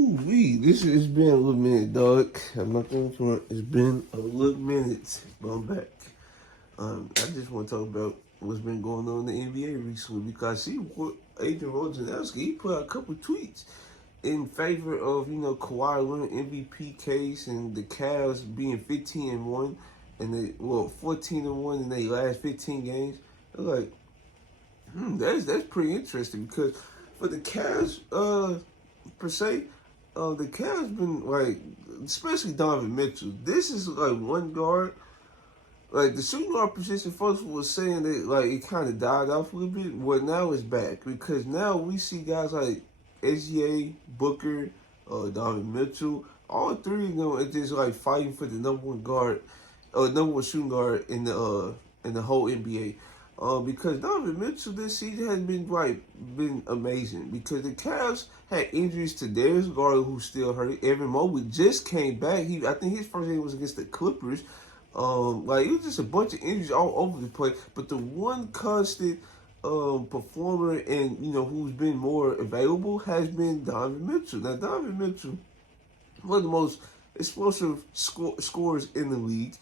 Ooh-wee, this has been a little minute, dog. I'm not going front. It's been a little minute, but I'm back. I just want to talk about what's been going on in the NBA recently because I see what Adrian Wojnarowski, he put out a couple tweets in favor of, Kawhi Leonard MVP case and the Cavs being 15-1 and 14-1 in their last 15 games. I'm like, that's pretty interesting because for the Cavs, per se, the Cavs been like, especially Donovan Mitchell. This is like one guard. Like the shooting guard position, folks was saying that like it kind of died off a little bit. Well, now it's back because now we see guys like SGA, Booker, Donovan Mitchell. All three of them are just like fighting for the number one guard, number one shooting guard in the whole NBA. Because Donovan Mitchell this season has been amazing because the Cavs had injuries to Darius Garland, who's still hurt. Evan Mobley just came back. I think his first game was against the Clippers. It was just a bunch of injuries all over the place. But the one constant performer and who's been more available has been Donovan Mitchell. Now Donovan Mitchell, one of the most explosive scorers in the league.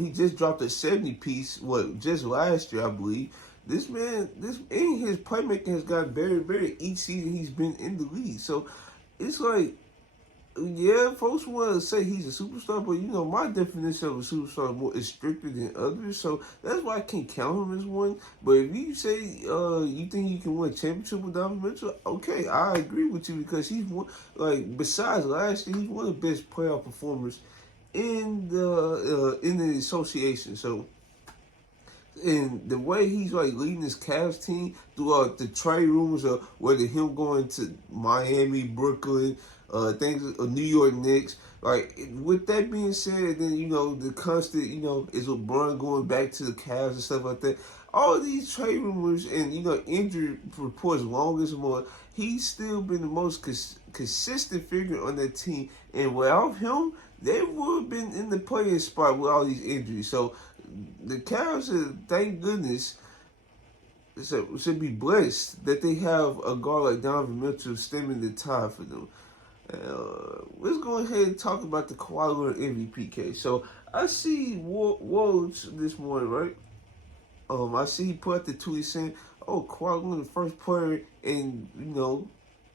He just dropped a 70-piece, just last year, I believe. This man, his playmaking has gotten better and better each season he's been in the league. So it's like, yeah, folks want to say he's a superstar, but my definition of a superstar is stricter than others. So that's why I can't count him as one. But if you say you think he can win a championship with Donovan Mitchell, okay, I agree with you because he's one. Like besides last year, he's one of the best playoff performers in the association. So, and the way he's like leading his Cavs team throughout the trade rumors of whether him going to Miami, Brooklyn, New York Knicks. Like with that being said, then the constant is LeBron going back to the Cavs and stuff like that. All these trade rumors and injury reports, long as more, he's still been the most consistent figure on that team. And without him, they would have been in the playing spot with all these injuries. So the Cavs, thank goodness, should be blessed that they have a guard like Donovan Mitchell stemming the tide for them. Let's go ahead and talk about the Kawhi Leonard MVP case. So I see Woj this morning, right? I see he put out the tweet saying, "Oh, Kawhi Leonard, the first player in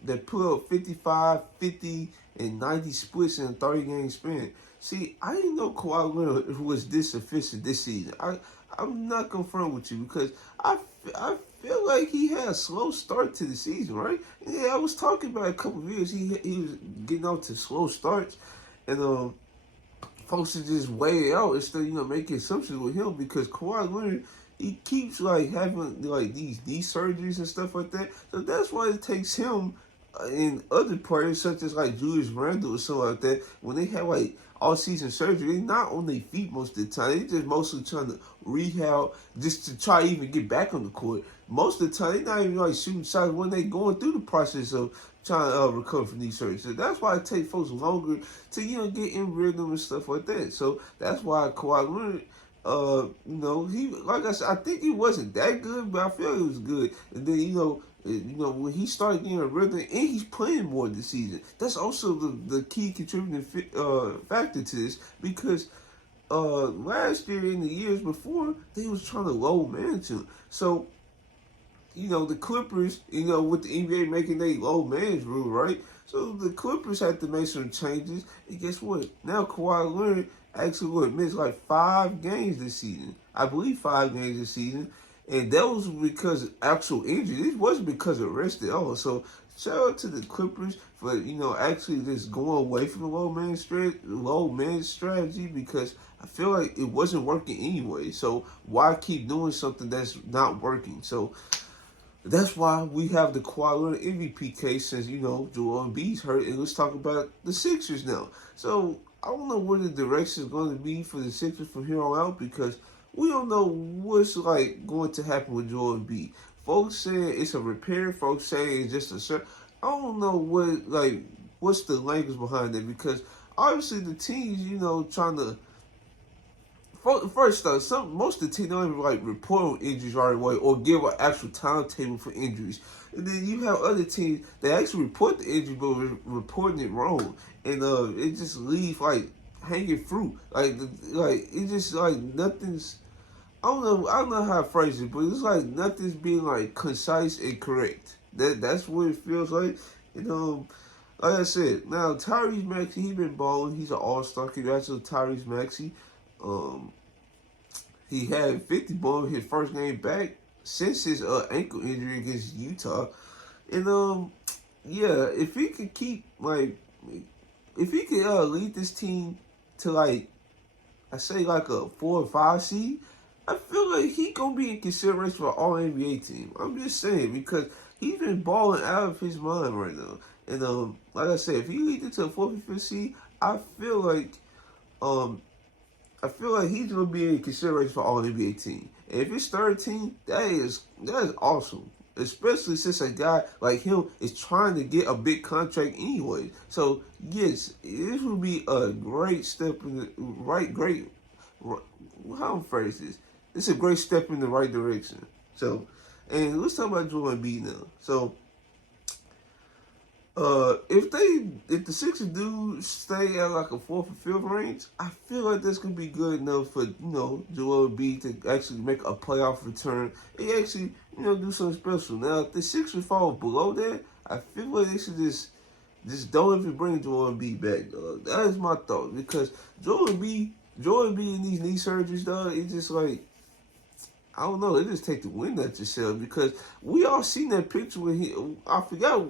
that put up 55, 50, and 90 splits in a 30-game span." See, I didn't know Kawhi Leonard was this efficient this season. I'm not confirmed with you because I feel like he had a slow start to the season, right? Yeah, I was talking about a couple of years. He was getting out to slow starts, and folks are just weigh it out instead of making assumptions with him because Kawhi Leonard, he keeps like having like these knee surgeries and stuff like that. So that's why it takes him and other players such as like Julius Randle or something like that, when they have like all season surgery, they not on their feet most of the time. They just mostly trying to rehab just to try to even get back on the court. Most of the time, they not even like shooting shots when they going through the process of trying to recover from these surgeries. So that's why it takes folks longer to get in rhythm and stuff like that. So that's why Kawhi Leonard, he, like I said, I think he wasn't that good, but I feel he was good. And then when he started getting a rhythm and he's playing more this season, that's also the key contributing factor to this because last year and the years before they was trying to low manage him. So the Clippers, with the NBA making their low manage rule, right? So the Clippers had to make some changes, and guess what? Now Kawhi Leonard actually missed like 5 games this season. I believe 5 games this season. And that was because of actual injury. It wasn't because of rest at all. So shout out to the Clippers for actually just going away from the low man strategy because I feel like it wasn't working anyway. So why keep doing something that's not working? So that's why we have the Kawhi Leonard MVP case since Joel Embiid's hurt. And let's talk about the Sixers now. So I don't know where the direction is going to be for the Sixers from here on out because we don't know what's like going to happen with Joel Embiid. Folks saying it's a repair. Folks saying it's just a shirt. I don't know what's the language behind it because obviously the teams trying to. First, most of the teams don't even report on injuries right away or give an actual timetable for injuries. And then you have other teams that actually report the injury, but reporting it wrong, and it just leave like hanging fruit. Like it just like nothing's. I don't know how to phrase it, but it's like nothing's being like concise and correct. That's what it feels like. And like I said, now Tyrese Maxey, he been balling. He's an all-star. Congratulations, Tyrese Maxey. Um, he had 50 balls his first game back since his ankle injury against Utah. And yeah, if he could keep like, if he could lead this team to like, I say like a 4 or 5 seed, I feel like he gonna be in consideration for All NBA team. I'm just saying because he's been balling out of his mind right now. And like I said, if he leads it to a 4th or 5th seed, um I feel like he's gonna be in consideration for All NBA team. And if it's 13, that is awesome. Especially since a guy like him is trying to get a big contract anyway. So yes, this would be a great step in the how I'm phrase this. It's a great step in the right direction. So, and let's talk about Joel Embiid now. So, if the Sixers do stay at like a 4th or 5th range, I feel like that's gonna be good enough for Joel Embiid to actually make a playoff return and actually do something special. Now, if the Sixers fall below that, I feel like they should just don't even bring Joel Embiid back, dog. That is my thought because Joel Embiid in these knee surgeries, dog, it's just like, I don't know. It just take the wind out yourself because we all seen that picture when I forgot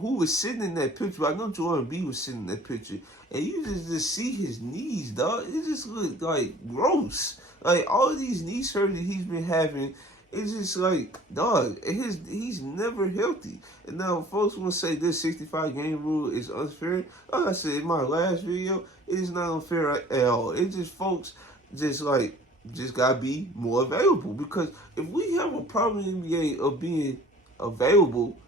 who was sitting in that picture, but I know Joel Embiid was sitting in that picture. And you just see his knees, dog. It just look like gross. Like all of these knee surgeries he's been having, it's just like, dog, he's never healthy. And now folks want to say this 65-game rule is unfair. Like I said in my last video, it is not unfair at all. It's just folks just gotta be more available because if we have a problem in the NBA of being available,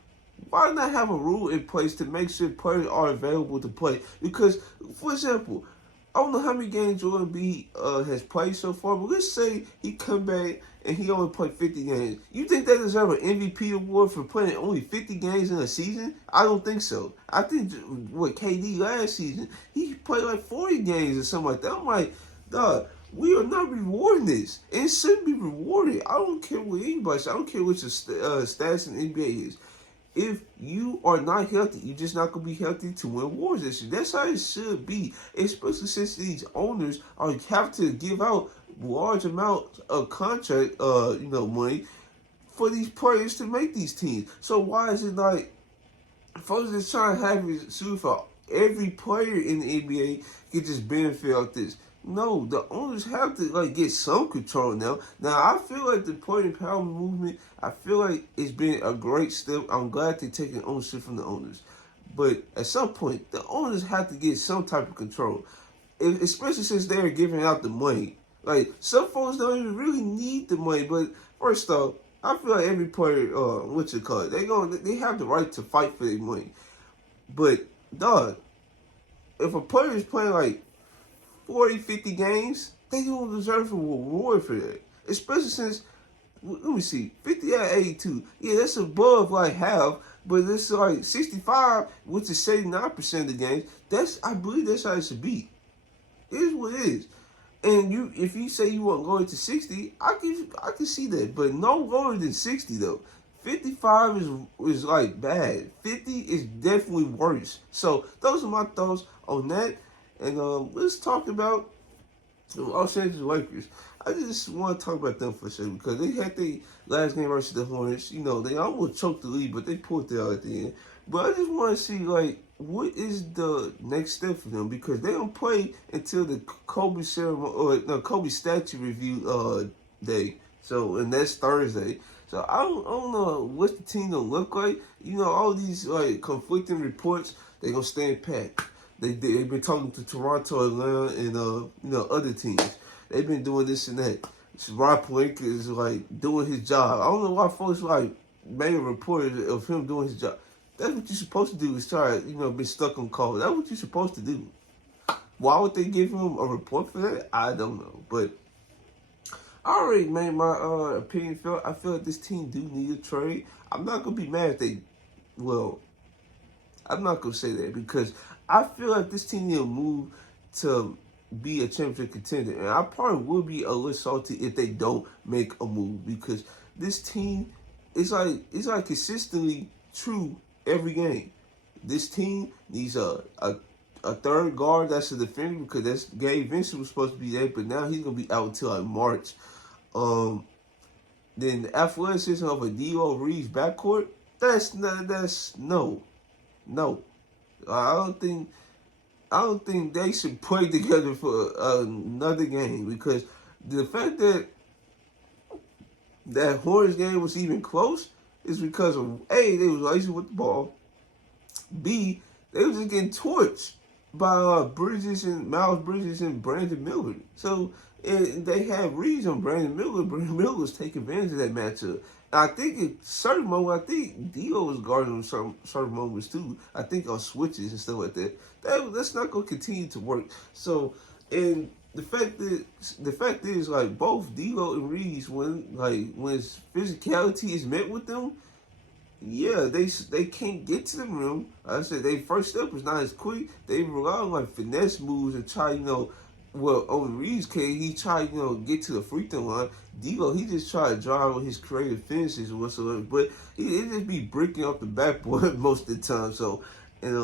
why not have a rule in place to make sure players are available to play? Because, for example, I don't know how many games Joel Embiid has played so far, but let's say he come back and he only played 50 games. You think that deserves an MVP award for playing only 50 games in a season? I don't think so. I think KD last season, he played like 40 games or something like that. I'm like, dog, we are not rewarding this. It shouldn't be rewarded. I don't care what anybody says. I don't care what your stats in the NBA is. If you are not healthy, you're just not going to be healthy to win awards this year. That's how it should be. Especially since these owners have to give out large amounts of contract money for these players to make these teams. So why is it like folks just trying to have it suit for every player in the NBA can just benefit off this? No, the owners have to get some control now. Now I feel like the player empowerment movement, I feel like it's been a great step. I'm glad they're taking ownership from the owners. But at some point, the owners have to get some type of control. Especially since they're giving out the money. Like some folks don't even really need the money, but first off, I feel like every player, they have the right to fight for their money. But dog, if a player is playing like 40, 50 games, they don't deserve a reward for that. Especially since, let me see, 50 out of 82. Yeah, that's above like half, but it's like 65, which is 79% of the games. I believe that's how it should be. It is what it is. And if you say you want going to 60, I can see that. But no lower than 60 though. 55 is like bad. 50 is definitely worse. So those are my thoughts on that. And let's talk about the Los Angeles Lakers. I just want to talk about them for a second because they had their last game versus the Hornets. They almost choked the lead, but they pulled it out at the end. But I just want to see, what is the next step for them? Because they don't play until the Kobe ceremony, Kobe statue review day. So, and that's Thursday. So, I don't know what the team gonna look like. All these, conflicting reports, they gonna stand pat. They've been talking to Toronto, Atlanta, and other teams. They've been doing this and that. Rob Pelinka is doing his job. I don't know why folks made a report of him doing his job. That's what you're supposed to do is try be stuck on call. That's what you're supposed to do. Why would they give him a report for that? I don't know. But I already made my opinion felt. I feel like this team do need a trade. I'm not gonna be mad if they. Well, I'm not gonna say that because I feel like this team need to move to be a championship contender, and I probably would be a little salty if they don't make a move because this team is like consistently true every game. This team needs a third guard that's a defender because that's Gabe Vincent was supposed to be there, but now he's gonna be out until like March. Um, then the athleticism of a D'Lo Reeves backcourt, that's no. I don't think they should play together for another game because the fact that Hornets game was even close is because of A, they was lazy with the ball. B, they was just getting torched by Miles Bridges and Brandon Miller. So they had reads on Brandon Miller. Brandon Miller was taking advantage of that matchup. I think at certain moments, I think Dio was guarding him certain moments too. I think on switches and stuff like that. That's not gonna continue to work. So, and the fact is like both Dio and Reeves when his physicality is met with them, yeah, they can't get to the rim. Like I said, their first step was not as quick. They rely on like finesse moves and try, well, on Reeves' case, he tried, get to the free throw line. D'Lo, he just tried to drive on his creative finishes or whatsoever, but he just be breaking off the backboard most of the time. So, and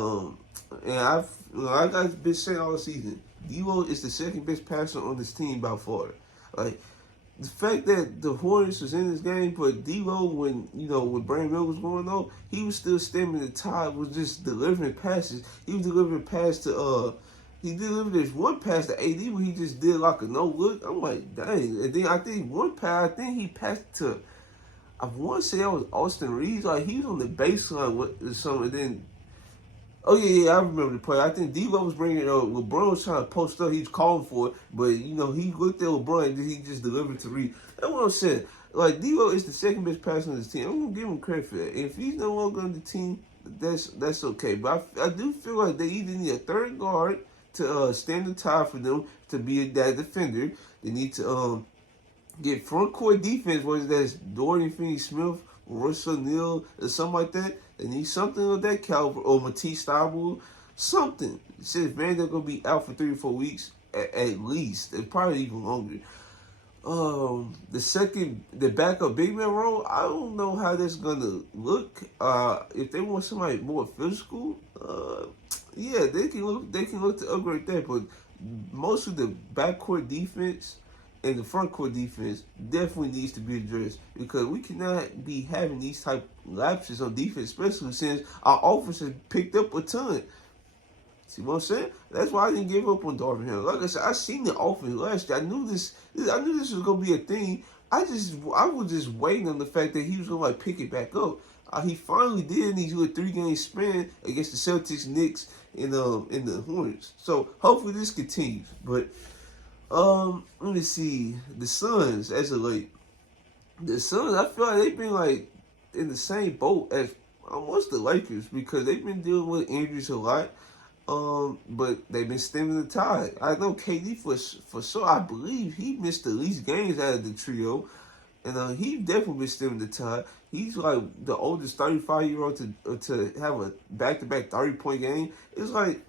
I've been saying all season, D'Lo is the second best passer on this team by far. Like the fact that the Hornets was in this game, but D'Lo, when Brandon Miller was going on, he was still stemming the tide, was just delivering passes. He was delivering pass to He delivered this one pass to AD where he just did like a no look. I'm like, dang. And then I think one pass, I think he passed to, I want to say that was Austin Reeves. Like he was on the baseline with something. And then, oh yeah, I remember the play. I think D'Lo was bringing it up. LeBron was trying to post up. He was calling for it, but he looked at LeBron and then he just delivered to Reeves. That's what I'm saying. Like D'Lo is the second best passer on this team. I'm gonna give him credit for that. If he's no longer on the team, that's okay. But I do feel like they either need a third guard to stand the tide for them to be that defender. They need to get front court defense, whether that's Dorian Finney-Smith or Russell Neal or something like that. They need something of that caliber, or Matisse Thybulle, something. It says Van they're gonna be out for 3 or 4 weeks at least. It's probably even longer. The backup big man role, I don't know how that's gonna look. If they want somebody more physical, yeah, they can look to upgrade that. But most of the backcourt defense and the front court defense definitely needs to be addressed because we cannot be having these type lapses on defense, especially since our offense has picked up a ton. See what I'm saying? That's why I didn't give up on Darvin Ham. Like I said, I seen the offense last year. I knew this was gonna be a thing. I was just waiting on the fact that he was gonna pick it back up. He finally did in these 3-game span against the Celtics, Knicks, and the Hornets. So hopefully this continues. But let me see the Suns as of late. The Suns, I feel like they've been like in the same boat as almost the Lakers because they've been dealing with injuries a lot. But they've been stemming the tide. I know KD for sure. I believe he missed the least games out of the trio, and he definitely been stemming the tide. He's like the oldest 35-year-old to have a back-to-back 30-point game. It's like,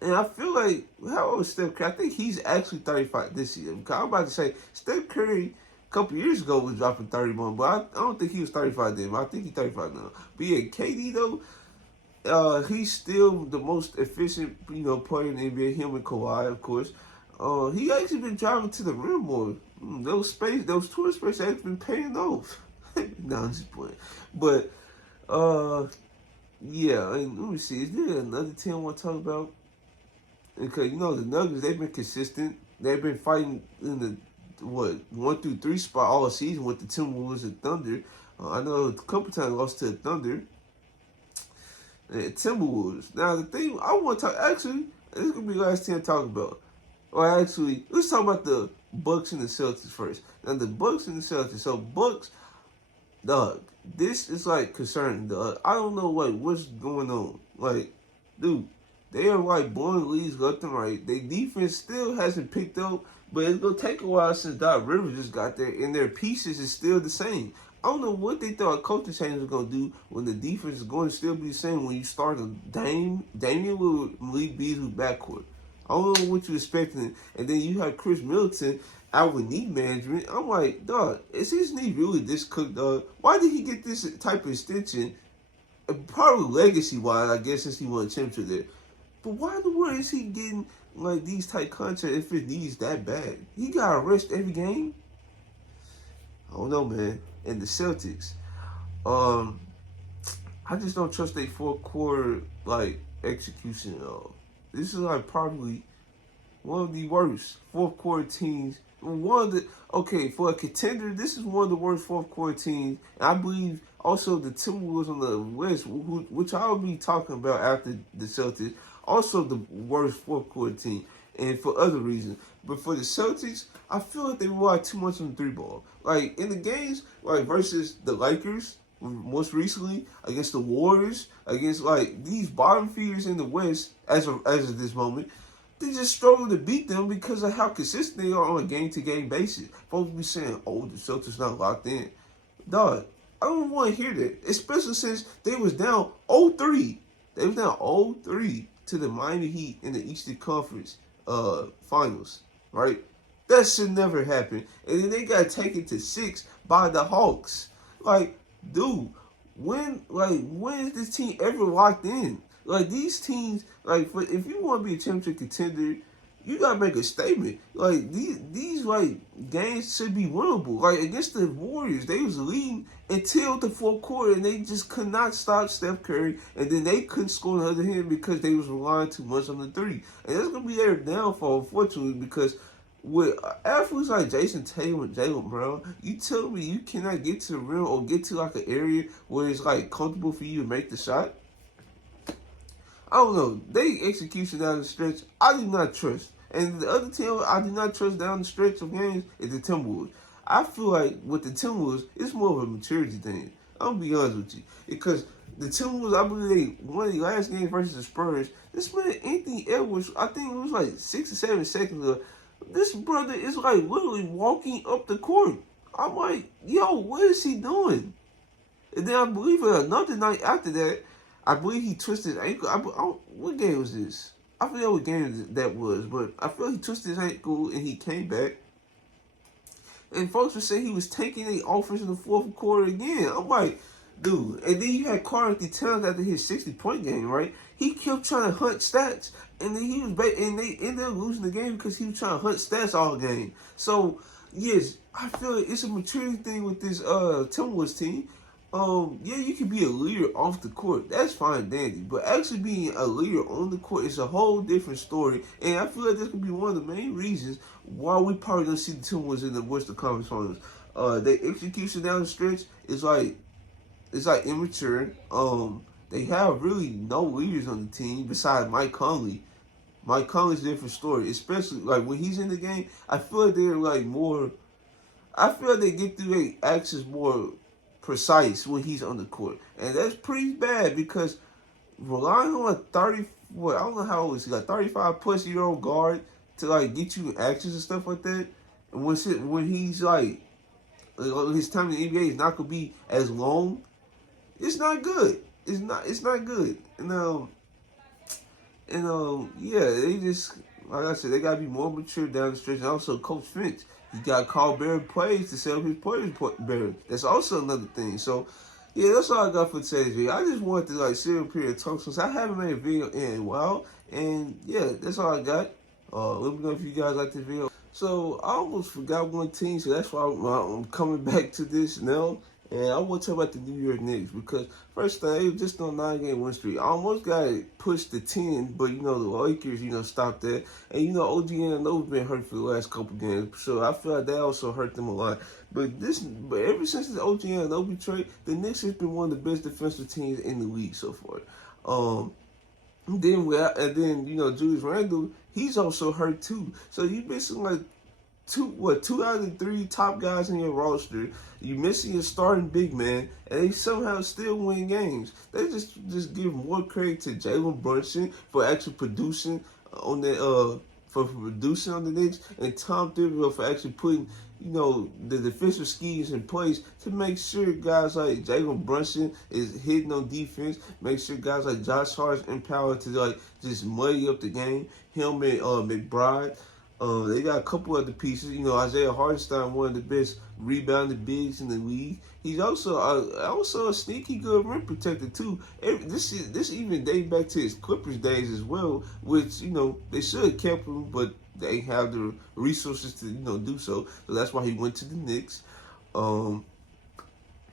and I feel like how old is Steph Curry? I think he's actually 35 this year. I'm about to say Steph Curry a couple years ago was dropping 31, but I don't think he was 35 then. But I think he's 35 now. But yeah, KD though. He's still the most efficient, player in the NBA. Him and Kawhi, of course. He actually been driving to the rim more. Those tour space actually been paying off. No, I'm just playing. But yeah. And let me see. Is there another team I want to talk about? Because the Nuggets, they've been consistent. They've been fighting in the 1 through 3 spot all season with the Timberwolves and Thunder. I know a couple times lost to the Thunder. Timberwolves. Now the thing I want to talk, actually, this is gonna be the last thing I talk about. Or actually, let's talk about the Bucks and the Celtics first. Now the Bucks and the Celtics. So Bucks, dog, this is like concerning, dog. I don't know what's going on. Like, dude, They are like blowing leads left and right. Their defense still hasn't picked up, but it's gonna take a while since Doc Rivers just got there, and their pieces is still the same. I don't know what they thought a coaching change was gonna do when the defense is going to still be the same when you start a Damian Lillard, Malik Beasley backcourt. I don't know what you expecting, and then you have Chris Middleton out with knee management. I'm like, dog, is his knee really this cooked, dog? Why did he get this type of extension? Probably legacy-wise, I guess, since he won a championship there. But why in the world is he getting like these type contracts if his knee's that bad? He got to rest every game. I don't know, man. And the Celtics, I just don't trust their fourth quarter like execution at all. This is like probably one of the worst fourth quarter teams. For a contender, this is one of the worst fourth quarter teams. And I believe also the Timberwolves on the West, which I'll be talking about after the Celtics, also the worst fourth quarter team, and for other reasons. But for the Celtics, I feel like they rely too much on the three ball. Like in the games, like versus the Lakers, most recently against the Warriors, against like these bottom feeders in the West, as of this moment, they just struggle to beat them because of how consistent they are on a game-to-game basis. Folks be saying, "Oh, the Celtics not locked in." Dog, I don't want to hear that, especially since they was down 0-3. They was down 0-3 to the Miami Heat in the Eastern Conference Finals, right? That should never happen. And then they got taken to 6 by the Hawks. Like, dude, when is this team ever locked in? Like, these teams, like, if you want to be a championship contender, you gotta make a statement. Like, these like games should be winnable. Like against the Warriors, they was leading until the fourth quarter, and they just could not stop Steph Curry, and then they couldn't score on the other hand because they was relying too much on the three. And that's gonna be their downfall, unfortunately, because with athletes like Jason Tatum and Jaylen Brown, you tell me you cannot get to the rim or get to like an area where it's like comfortable for you to make the shot? I don't know. They execution down the stretch, I do not trust. And the other team I do not trust down the stretch of games is the Timberwolves. I feel like with the Timberwolves, it's more of a maturity thing. I'm gonna be honest with you. Because the Timberwolves, I believe they won the last game versus the Spurs. This man, Anthony Edwards, I think it was like 6 or 7 seconds ago. This brother is like literally walking up the court. I'm like, yo, what is he doing? And then I believe another night after that, I believe he twisted his ankle. What game was this? I forget what game that was, but I feel he twisted his ankle and he came back. And folks were saying he was taking the offense in the fourth quarter again. I'm like, dude. And then you had Karl-Anthony Towns after his 60-point game, right? He kept trying to hunt stats, and then and they ended up losing the game because he was trying to hunt stats all game. So yes, I feel like it's a maturity thing with this Timberwolves team. Yeah, you can be a leader off the court. That's fine, dandy. But actually being a leader on the court is a whole different story. And I feel like this could be one of the main reasons why we probably don't see the Timberwolves in the Western Conference Finals. Their execution down the stretch is like immature. They have really no leaders on the team besides Mike Conley. Mike Conley's a different story, especially like when he's in the game. I feel like they're like more. I feel like they get through their actions more precise when he's on the court, and that's pretty bad because relying on a 30, I don't know how old is he, like 35-plus-year-old guard to like get you actions and stuff like that, and when he's like his time in the NBA is not gonna be as long, it's not good. It's not good. Yeah, they just like I said, they gotta be more mature down the stretch, and also Coach Finch. He got called better plays to sell his players better. That's also another thing. So, yeah, that's all I got for today's video. I just wanted to like sit up here and talk since I haven't made a video in a while. And yeah, that's all I got. Let me know if you guys like this video. So I almost forgot one team, so that's why I'm coming back to this now. And I want to talk about the New York Knicks because first thing, they were just on a 9-game win streak. I almost got it pushed to 10, but the Lakers, stopped that. And OG Anunoby's been hurt for the last couple games, so I feel like that also hurt them a lot. But ever since the OG Anunoby trade, the Knicks has been one of the best defensive teams in the league so far. Then Julius Randle, he's also hurt too. So you missing like two out of the three top guys in your roster. You missing your starting big man, and they somehow still win games. They just give more credit to Jalen Brunson for actually producing on the for producing on the Knicks, and Tom Thibodeau for actually putting the defensive schemes in place to make sure guys like Jalen Brunson is hitting on defense. Make sure guys like Josh Hart's empowered to just muddy up the game. Him and McBride. They got a couple other pieces. Isaiah Hartenstein, one of the best rebounding bigs in the league. He's also a sneaky good rim protector too. This even dates back to his Clippers days as well, which they should have kept him, but they have the resources to do so. So that's why he went to the Knicks. Like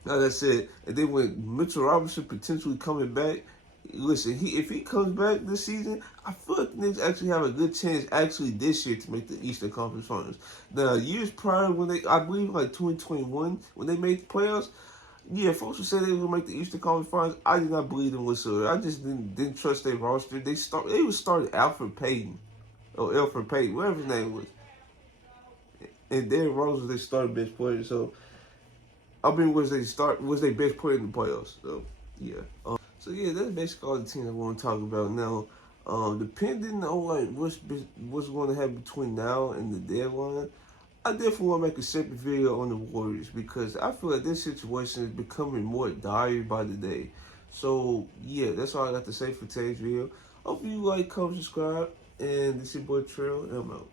I said, and then when Mitchell Robinson potentially coming back. Listen, if he comes back this season, I feel like the Knicks actually have a good chance actually this year to make the Eastern Conference Finals. Now, years prior when I believe like 2021, when they made the playoffs, yeah, folks who said they were going to make the Eastern Conference Finals, I did not believe them whatsoever. I just didn't trust their roster. They was starting Alfred Payton, whatever his name was. And Derrick Rose was their starting best player, so was their best player in the playoffs. So, yeah. So yeah, that's basically all the teams I want to talk about now. Depending on what's going to happen between now and the deadline, I definitely want to make a separate video on the Warriors because I feel like this situation is becoming more dire by the day. So yeah, that's all I got to say for today's video. Hope you like, comment, subscribe, and this is your boy Trail, and I'm out.